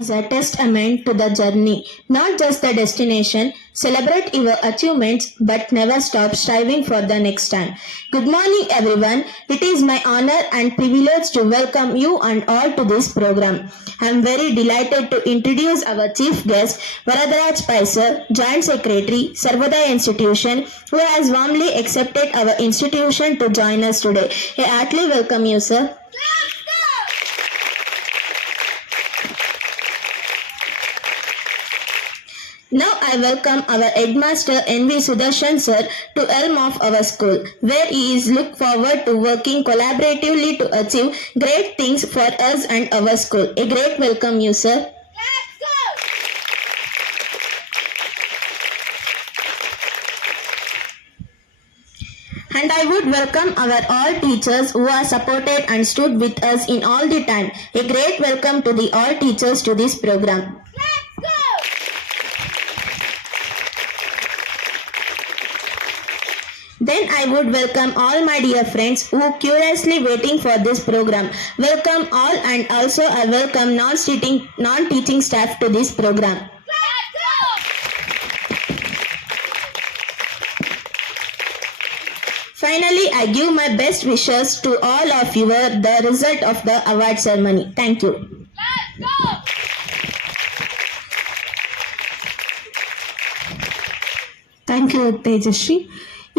is a testament to the journey, not just the destination. Celebrate your achievements but never stop striving for the next time. Good morning, everyone. It is my honor and privilege to welcome you and all to this program. I am very delighted to introduce our chief guest, Varadaraj Paisar, Joint Secretary, Sarvodaya Institution, who has warmly accepted our institution to join us today. I heartily welcome you, sir. Now I welcome our headmaster N.V. Sudarshan sir to helm of our school, where he is look forward to working collaboratively to achieve great things for us and our school. A great welcome you, sir. And I would welcome our all teachers who are supported and stood with us in all the time. A great welcome to the all teachers to this program. Then I would welcome all my dear friends who curiously waiting for this program. Welcome all, and also I welcome non-teaching staff to this program. Finally, I give my best wishes to all of you the result of the award ceremony. Thank you. Thank you Tejaswi.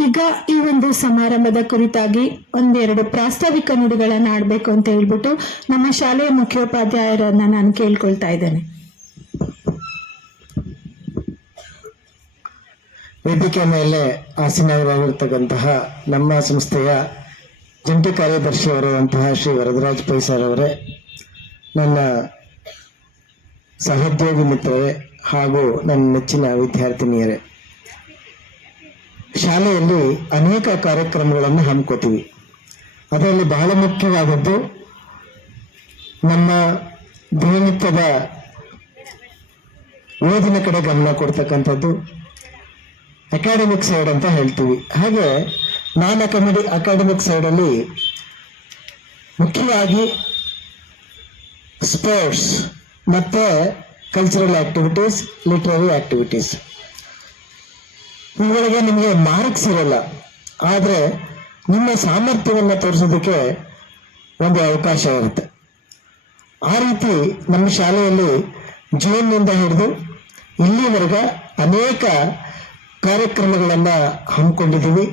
ಈಗ ಈ ಒಂದು ಸಮಾರಂಭದ ಕುರಿತಾಗಿ ಒಂದೆರಡು ಪ್ರಾಸ್ತಾವಿಕ ನುಡಿಗಳನ್ನು ಆಡಬೇಕು ಅಂತ ಹೇಳ್ಬಿಟ್ಟು ನಮ್ಮ ಶಾಲೆಯ ಮುಖ್ಯೋಪಾಧ್ಯಾಯರನ್ನ ನಾನು ಕೇಳ್ಕೊಳ್ತಾ ಇದ್ದೇನೆ. ವೇದಿಕೆ ಮೇಲೆ ಆಸೀನರಾಗಿರ್ತಕ್ಕಂತಹ ನಮ್ಮ ಸಂಸ್ಥೆಯ ಜಂಟಿ ಕಾರ್ಯದರ್ಶಿಯವರಾದಂತಹ ಶ್ರೀ ವರದರಾಜ್ ಪೈಸರ್ ಅವರೇ, ನನ್ನ ಸಹೋದ್ಯೋಗಿ ಮಿತ್ರರೇ ಹಾಗೂ ನನ್ನ ನೆಚ್ಚಿನ ವಿದ್ಯಾರ್ಥಿನಿಯರೇ, ಶಾಲೆಯಲ್ಲಿ ಅನೇಕ ಕಾರ್ಯಕ್ರಮಗಳನ್ನು ಹಮ್ಮಿಕೋತೀವಿ. ಅದರಲ್ಲಿ ಬಹಳ ಮುಖ್ಯವಾದದ್ದು ನಮ್ಮ ದಿನನಿತ್ಯದ ಓದಿನ ಕಡೆ ಗಮನ ಕೊಡ್ತಕ್ಕಂಥದ್ದು ಅಕಾಡೆಮಿಕ್ ಸೈಡ್ ಅಂತ ಹೇಳ್ತೀವಿ. ಹಾಗೆ ನಾನ್ ಅಕಾಡೆಮಿಕ್ ಸೈಡಲ್ಲಿ ಮುಖ್ಯವಾಗಿ ಸ್ಪೋರ್ಟ್ಸ್ ಮತ್ತು ಕಲ್ಚರಲ್ ಆಕ್ಟಿವಿಟೀಸ್, ಲಿಟ್ರರಿ ಆಕ್ಟಿವಿಟೀಸ್, ಇವುಗಳಿಗೆ ನಿಮಗೆ ಮಾರ್ಕ್ಸ್ ಇರಲ್ಲ, ಆದರೆ ನಿಮ್ಮ ಸಾಮರ್ಥ್ಯವನ್ನು ತೋರಿಸೋದಕ್ಕೆ ಒಂದು ಅವಕಾಶ ಇರುತ್ತೆ. ಆ ರೀತಿ ನಮ್ಮ ಶಾಲೆಯಲ್ಲಿ ಜೂನ್ನಿಂದ ಹಿಡಿದು ಇಲ್ಲಿವರೆಗೆ ಅನೇಕ ಕಾರ್ಯಕ್ರಮಗಳನ್ನು ಹಮ್ಮಿಕೊಂಡಿದ್ದೀವಿ.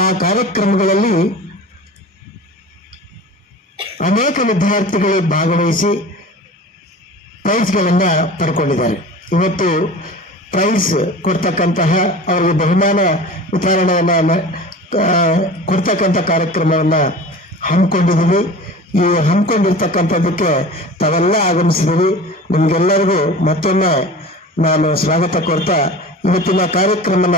ಆ ಕಾರ್ಯಕ್ರಮಗಳಲ್ಲಿ ಅನೇಕ ವಿದ್ಯಾರ್ಥಿಗಳು ಭಾಗವಹಿಸಿ ಪ್ರೈಸ್ಗಳನ್ನು ಪಡ್ಕೊಂಡಿದ್ದಾರೆ. ಇವತ್ತು ಪ್ರೈಸ್ ಕೊಡ್ತಕ್ಕಂತಹ ಅವರಿಗೆ ಬಹುಮಾನ ವಿತರಣೆಯನ್ನು ಕೊಡ್ತಕ್ಕಂಥ ಕಾರ್ಯಕ್ರಮವನ್ನು ಹಮ್ಮಿಕೊಂಡಿದ್ದೀವಿ. ಈ ಹಮ್ಮಿಕೊಂಡಿರ್ತಕ್ಕಂಥದ್ದಕ್ಕೆ ತಾವೆಲ್ಲ ಆಗಮಿಸಿದ್ದೀವಿ. ನಿಮಗೆಲ್ಲರಿಗೂ ಮತ್ತೊಮ್ಮೆ ನಾನು ಸ್ವಾಗತ ಕೋರ್ತಾ ಇವತ್ತಿನ ಕಾರ್ಯಕ್ರಮನ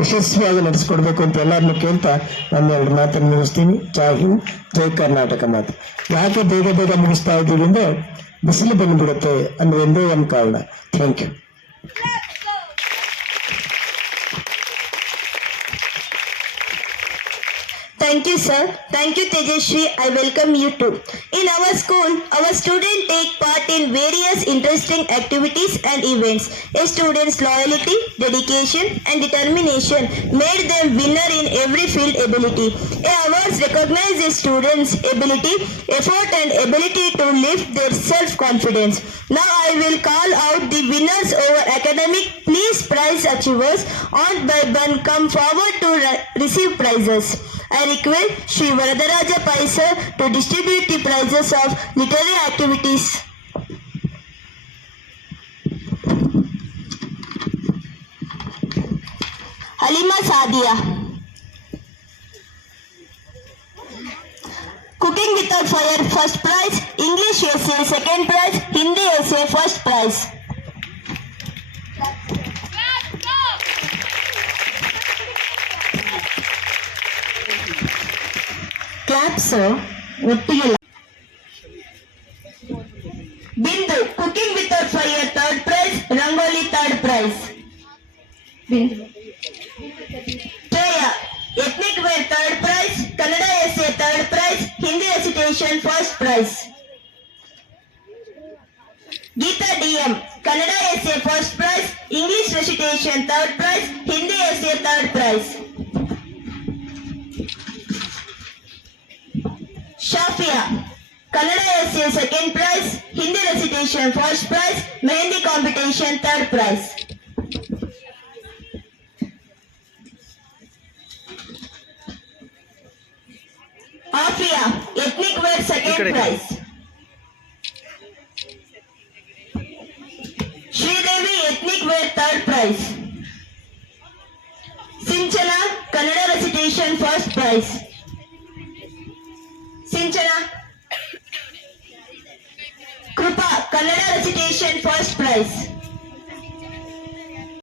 ಯಶಸ್ವಿಯಾಗಿ ನಡೆಸ್ಕೊಡ್ಬೇಕು ಅಂತ ಎಲ್ಲರನ್ನು ಕೇಳ್ತಾ ನಾನು ಎರಡು ಮಾತನ್ನು ಮುಗಿಸ್ತೀನಿ. ಜೈ ಹಿಂದ್, ಜೈ ಕರ್ನಾಟಕ ಮಾತು. ಯಾಕೆ ಬೇಗ ಬೇಗ ಮುಗಿಸ್ತಾ ಇದ್ದೀವಿ ಅಂದರೆ ಬಿಸಿಲು ಬಂದುಬಿಡುತ್ತೆ ಅನ್ನೋದೊಂದೇ ಒಂದು ಕಾರಣ. Thank you. Thank you, sir. Thank you, Tejasvi. I welcome you too. In our school, our students take part in various interesting activities and events. A student's loyalty, dedication, and determination made them winner in every field ability. Awards recognize a student's ability, effort, and ability to lift their self-confidence. Now I will call out the winners over academic. Please prize achievers on by one come forward to receive prizes. I request Shri Varadaraja Paisar to distribute the prizes of literary activities. Halima Sadia. Cooking without fire, first prize. English essay, second prize. Hindi essay, first prize. Claps, ಒಟ್ಟಿಗೆ. Bindu, cooking without fire, third prize. Rangoli, third prize. Treya, ethnic wear, third prize. Kannada essay, third prize. Hindi recitation, first prize. Geeta DM, Kannada essay first prize, English recitation third prize, Hindi essay third prize. Shafia, Kannada essay second prize, Hindi recitation first prize, Mehendi competition third prize. Afia, ethnic wear second prize. Sridevi, ethnic wear third prize. Sinchana, Kannada recitation first prize. Sinchana. Krupa, Kannada recitation first prize.